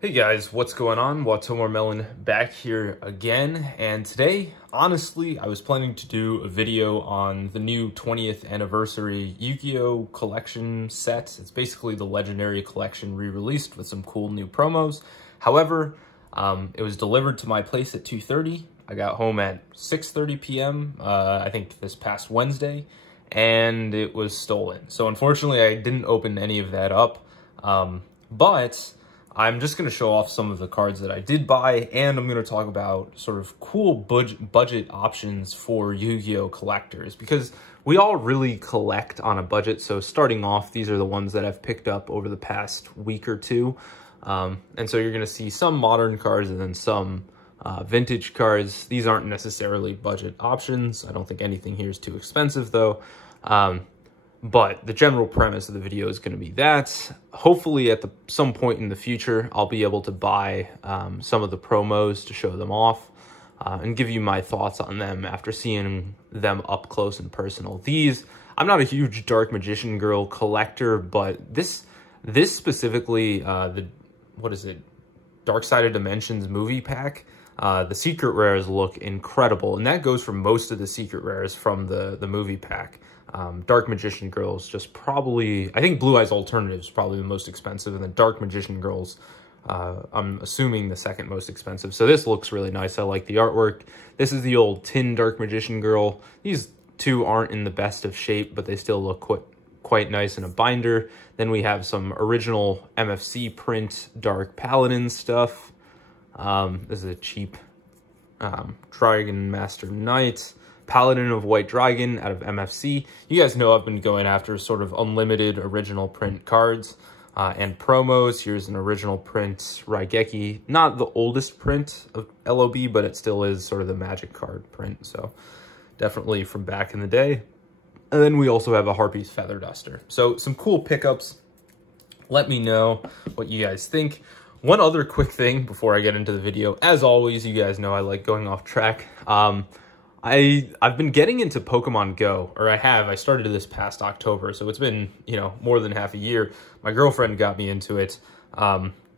Hey guys, what's going on? Watomor Melon back here again, and today, honestly, I was planning to do a video on the new 20th anniversary Yu-Gi-Oh! Collection set. It's basically the Legendary Collection re-released with some cool new promos. However, it was delivered to my place at 2:30. I got home at 6:30 p.m., I think this past Wednesday, and it was stolen. So unfortunately, I didn't open any of that up, but I'm just going to show off some of the cards that I did buy, and I'm going to talk about sort of cool budget options for Yu-Gi-Oh! Collectors, because we all really collect on a budget. So starting off, these are the ones that I've picked up over the past week or two. And so you're going to see some modern cards and then some vintage cards. These aren't necessarily budget options. I don't think anything here is too expensive, though. But the general premise of the video is going to be that. Hopefully at some point in the future, I'll be able to buy some of the promos to show them off and give you my thoughts on them after seeing them up close and personal. I'm not a huge Dark Magician Girl collector, but this specifically, Dark Side of Dimensions movie pack, the secret rares look incredible, and that goes for most of the secret rares from the movie pack. Dark Magician Girls just probably, I think Blue Eyes Alternative is probably the most expensive, and then Dark Magician Girls, I'm assuming the second most expensive. So this looks really nice. I like the artwork. This is the old tin Dark Magician Girl. These two aren't in the best of shape, but they still look quite nice in a binder. Then we have some original MFC print Dark Paladin stuff. This is a cheap Dragon Master Knight. Paladin of White Dragon out of MFC. You guys know I've been going after sort of unlimited original print cards and promos. Here's an original print Raigeki. Not the oldest print of LOB, but it still is sort of the Magic card print. So definitely from back in the day. And then we also have a Harpy's Feather Duster. So some cool pickups. Let me know what you guys think. One other quick thing before I get into the video. As always, you guys know I like going off track. I've been getting into Pokemon Go, or I started this past October, so it's been, more than half a year. My girlfriend got me into it.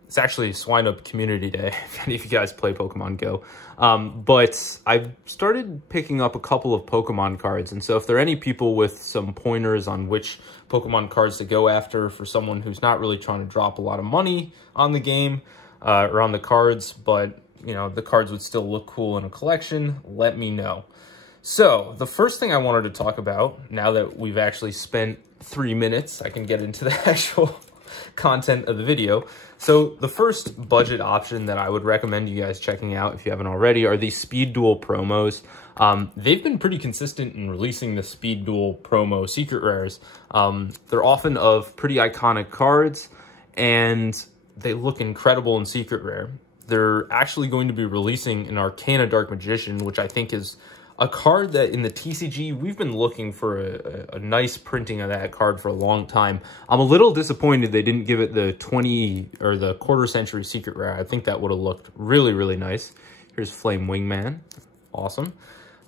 It's actually Swine Up Community Day, if any of you guys play Pokemon Go. But I've started picking up a couple of Pokemon cards, and so if there are any people with some pointers on which Pokemon cards to go after for someone who's not really trying to drop a lot of money on the game, or on the cards, but the cards would still look cool in a collection, let me know. So the first thing I wanted to talk about, now that we've actually spent 3 minutes, I can get into the actual content of the video. So the first budget option that I would recommend you guys checking out, if you haven't already, are these Speed Duel promos. They've been pretty consistent in releasing the Speed Duel promo secret rares. They're often of pretty iconic cards, and they look incredible in secret rare. They're actually going to be releasing an Arcana Dark Magician, which I think is a card that in the TCG, we've been looking for a nice printing of that card for a long time. I'm a little disappointed they didn't give it the 20 or the quarter century secret rare. I think that would have looked really, really nice. Here's Flame Wingman. Awesome.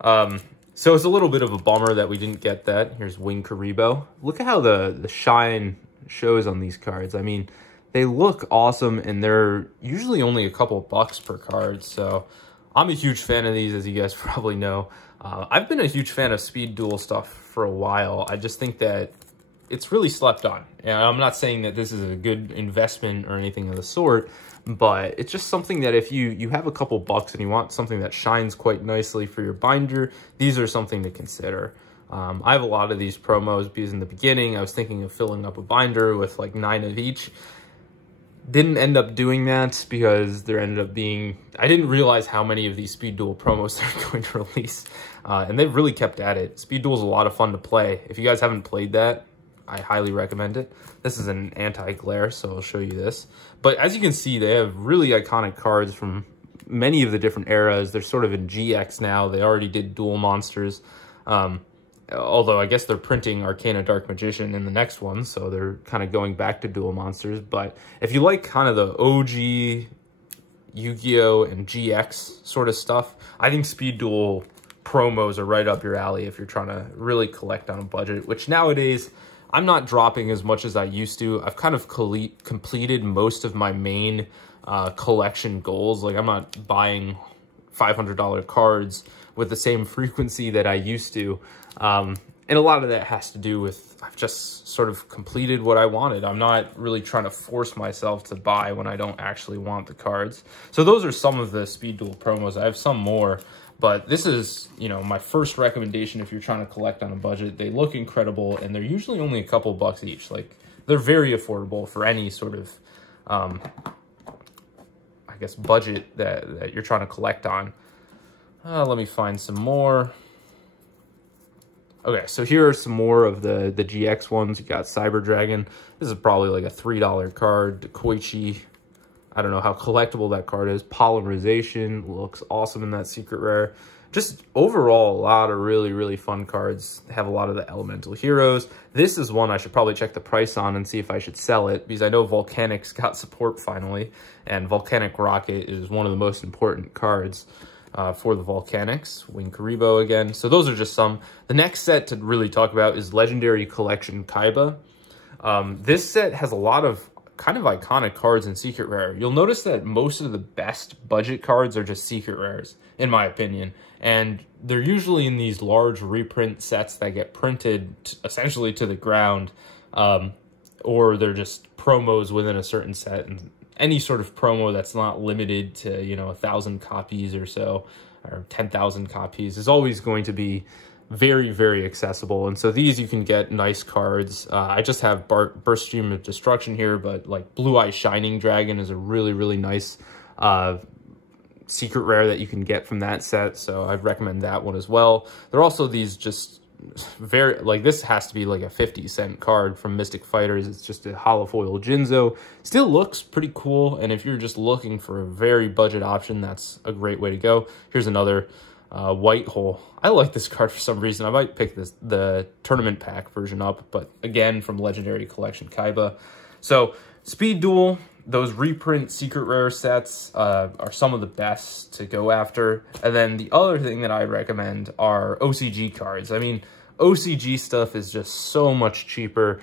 So it's a little bit of a bummer that we didn't get that. Here's Wing Karibo. Look at how the shine shows on these cards. I mean, they look awesome, and they're usually only a couple bucks per card, so I'm a huge fan of these, as you guys probably know. I've been a huge fan of Speed Duel stuff for a while. I just think that it's really slept on. And I'm not saying that this is a good investment or anything of the sort, but it's just something that if you have a couple bucks and you want something that shines quite nicely for your binder, these are something to consider. I have a lot of these promos because in the beginning, I was thinking of filling up a binder with like 9 of each. Didn't end up doing that because there ended up being, I didn't realize how many of these Speed Duel promos they're going to release. And they've really kept at it. Speed Duel is a lot of fun to play. If you guys haven't played that, I highly recommend it. This is an anti-glare, so I'll show you this. But as you can see, they have really iconic cards from many of the different eras. They're sort of in GX now. They already did Duel Monsters. Although I guess they're printing Arcana Dark Magician in the next one, so they're kind of going back to Duel Monsters. But if you like kind of the OG Yu-Gi-Oh! And GX sort of stuff, I think Speed Duel promos are right up your alley if you're trying to really collect on a budget, which nowadays I'm not dropping as much as I used to. I've kind of completed most of my main collection goals. Like, I'm not buying $500 cards with the same frequency that I used to. And a lot of that has to do with I've just sort of completed what I wanted. I'm not really trying to force myself to buy when I don't actually want the cards. So those are some of the Speed Duel promos. I have some more, but this is, you know, my first recommendation if you're trying to collect on a budget. They look incredible, and they're usually only a couple bucks each. Like, they're very affordable for any sort of, I guess, budget that you're trying to collect on. Let me find some more. Okay, so here are some more of the GX ones. You got Cyber Dragon. This is probably like a $3 card. Koichi. I don't know how collectible that card is. Polymerization looks awesome in that secret rare. Just overall, a lot of really, really fun cards. They have a lot of the elemental heroes. This is one I should probably check the price on and see if I should sell it, because I know Volcanic's got support finally, and Volcanic Rocket is one of the most important cards for the Volcanics. Wing Karibo again. So those are just some. The next set to really talk about is Legendary Collection Kaiba. This set has a lot of kind of iconic cards in Secret Rare. You'll notice that most of the best budget cards are just Secret Rares, in my opinion. And they're usually in these large reprint sets that get printed essentially to the ground, or they're just promos within a certain set. And any sort of promo that's not limited to, you know, 1,000 copies or so, or 10,000 copies, is always going to be very, very accessible. And so these, you can get nice cards. I just have Burst Stream of Destruction here, but like Blue Eye Shining Dragon is a really, really nice secret rare that you can get from that set. So I'd recommend that one as well. There are also these just very, like, this has to be like a 50-cent card from Mystic Fighters. It's just a holofoil Jinzo. Still looks pretty cool, and if you're just looking for a very budget option, that's a great way to go. Here's another White Hole. I like this card for some reason. I might pick the tournament pack version up, but again, from Legendary Collection Kaiba. So Speed Duel, those reprint secret rare sets are some of the best to go after. And then the other thing that I recommend are OCG cards. I mean, OCG stuff is just so much cheaper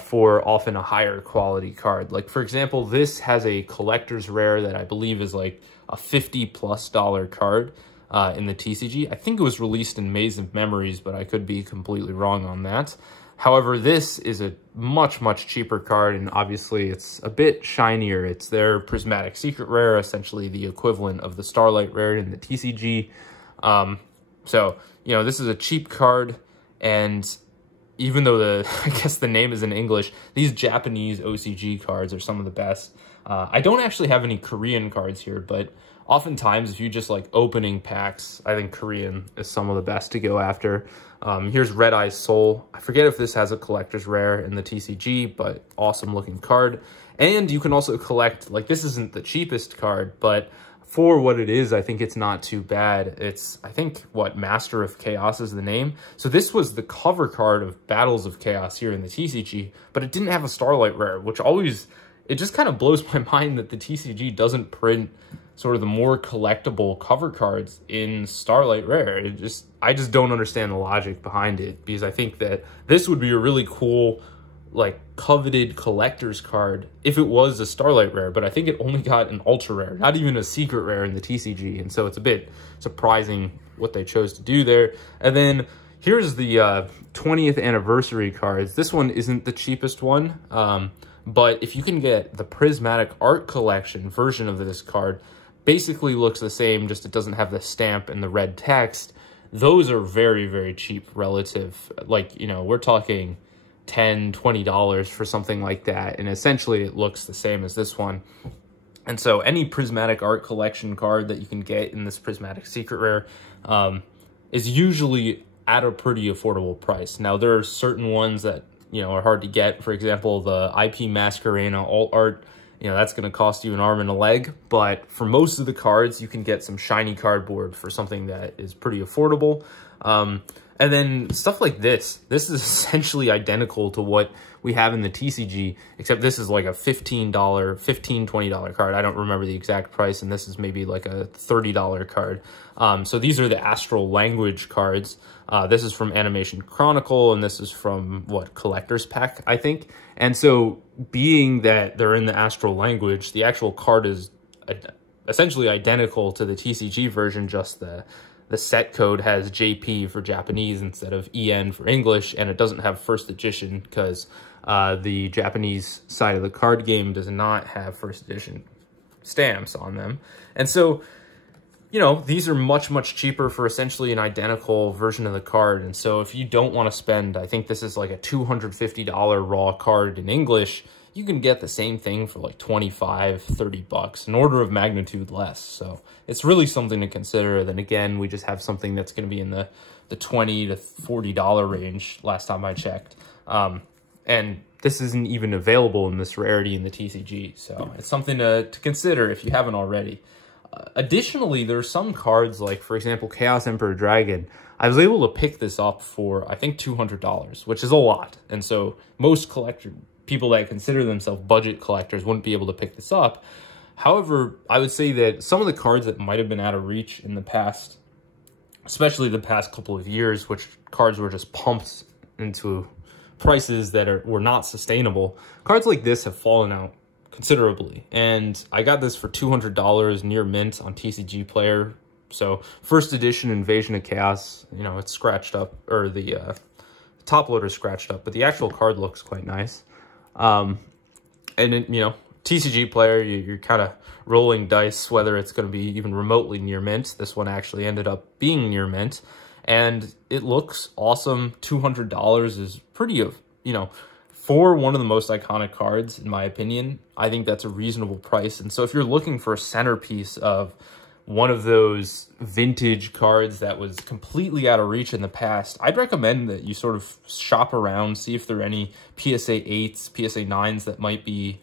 for often a higher quality card. Like, for example, this has a collector's rare that I believe is like a $50+ card in the TCG. I think it was released in Maze of Memories, but I could be completely wrong on that. However, this is a much, much cheaper card, and obviously it's a bit shinier. It's their Prismatic Secret Rare, essentially the equivalent of the Starlight Rare in the TCG. So, you know, this is a cheap card, and even though I guess the name is in English, these Japanese OCG cards are some of the best. I don't actually have any Korean cards here, but oftentimes if you just like opening packs, I think Korean is some of the best to go after. Here's Red Eye Soul. I forget if this has a collector's rare in the TCG, but awesome looking card. And you can also collect, like, this isn't the cheapest card, but for what it is, I think it's not too bad. It's, I think, what, Master of Chaos is the name. So this was the cover card of Battles of Chaos here in the TCG, but it didn't have a Starlight Rare, which always, it just kind of blows my mind that the TCG doesn't print sort of the more collectible cover cards in Starlight Rare. I just don't understand the logic behind it, because I think that this would be a really cool, like, coveted collector's card if it was a Starlight Rare, but I think it only got an ultra rare, not even a secret rare in the TCG, and so it's a bit surprising what they chose to do there. And then here's the 20th anniversary cards. This one isn't the cheapest one, but if you can get the Prismatic Art Collection version of this card, basically looks the same, just it doesn't have the stamp and the red text. Those are very, very cheap relative. Like, you know, we're talking $10, $20 for something like that, and essentially it looks the same as this one. And so any Prismatic Art Collection card that you can get in this Prismatic Secret Rare is usually at a pretty affordable price. Now, there are certain ones that, you know, are hard to get. For example, the IP Masquerena Alt Art, you know, that's going to cost you an arm and a leg. But for most of the cards, you can get some shiny cardboard for something that is pretty affordable. And then stuff like this is essentially identical to what we have in the TCG, except this is like a $20 card. I don't remember the exact price, and this is maybe like a $30 card. So these are the Astral Language cards. This is from Animation Chronicle, and this is from, what, Collector's Pack, I think. And so being that they're in the Astral Language, the actual card is essentially identical to the TCG version, just the set code has JP for Japanese instead of EN for English, and it doesn't have first edition because the Japanese side of the card game does not have first edition stamps on them. And so, you know, these are much, much cheaper for essentially an identical version of the card. And so if you don't want to spend, I think this is like a $250 raw card in English, you can get the same thing for like 25, 30 bucks, an order of magnitude less. So it's really something to consider. Then again, we just have something that's going to be in the $20 to $40 range last time I checked. And this isn't even available in this rarity in the TCG. So it's something to consider if you haven't already. Additionally, there are some cards like, for example, Chaos Emperor Dragon. I was able to pick this up for, I think, $200, which is a lot. And so most people that consider themselves budget collectors wouldn't be able to pick this up. However, I would say that some of the cards that might have been out of reach in the past, especially the past couple of years, which cards were just pumped into prices that were not sustainable, cards like this have fallen out considerably. And I got this for $200 near mint on TCG Player. So first edition Invasion of Chaos, you know, it's scratched up, or the top loader scratched up, but the actual card looks quite nice. And it, you know, TCG Player, you're kind of rolling dice whether it's going to be even remotely near mint. This one actually ended up being near mint, and it looks awesome. $200 is pretty, you know, for one of the most iconic cards, in my opinion. I think that's a reasonable price. And so if you're looking for a centerpiece of one of those vintage cards that was completely out of reach in the past, I'd recommend that you sort of shop around, see if there are any PSA 8s, PSA 9s that might be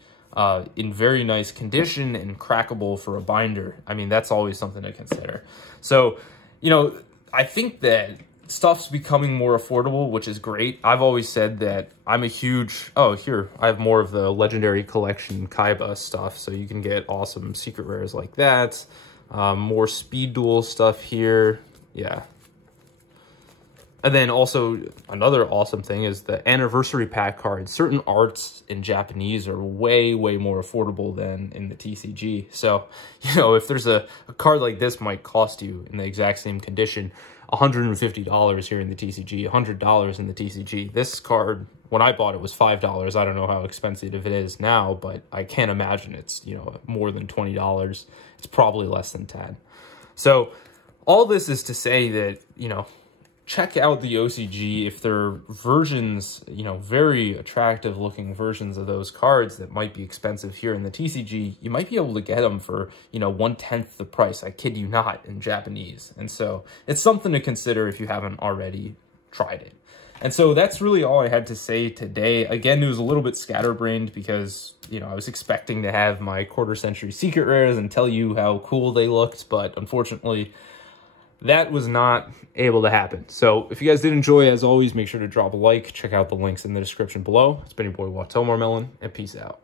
in very nice condition and crackable for a binder. I mean, that's always something to consider. So, you know, I think that stuff's becoming more affordable, which is great. I've always said that I'm a huge... Oh, here, I have more of the Legendary Collection Kaiba stuff, so you can get awesome secret rares like that. More Speed Duel stuff here. Yeah. And then also another awesome thing is the Anniversary Pack cards. Certain arts in Japanese are way, way more affordable than in the TCG. So, you know, if there's a card like this might cost you in the exact same condition $150 here in the TCG, $100 in the TCG. This card, when I bought it, was $5. I don't know how expensive it is now, but I can't imagine it's, you know, more than $20. It's probably less than 10. So all this is to say that, you know, check out the OCG if there are versions, you know, very attractive looking versions of those cards that might be expensive here in the TCG. You might be able to get them for, you know, 1/10 the price. I kid you not, in Japanese. And so it's something to consider if you haven't already tried it. And so that's really all I had to say today. Again, it was a little bit scatterbrained because, you know, I was expecting to have my quarter-century secret rares and tell you how cool they looked, but unfortunately, that was not able to happen. So if you guys did enjoy, as always, make sure to drop a like. Check out the links in the description below. It's been your boy, Watomarmelon, and peace out.